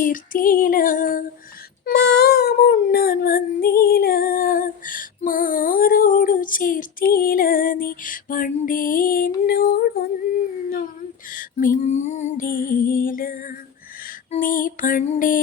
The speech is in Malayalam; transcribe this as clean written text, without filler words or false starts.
ചേർത്തില, മാമുണ്ണാൻ വന്നില, മാറോടു ചേർത്തില, നീ പണ്ടേ എന്നോടൊന്നും മിണ്ടീല, നീ പണ്ടേ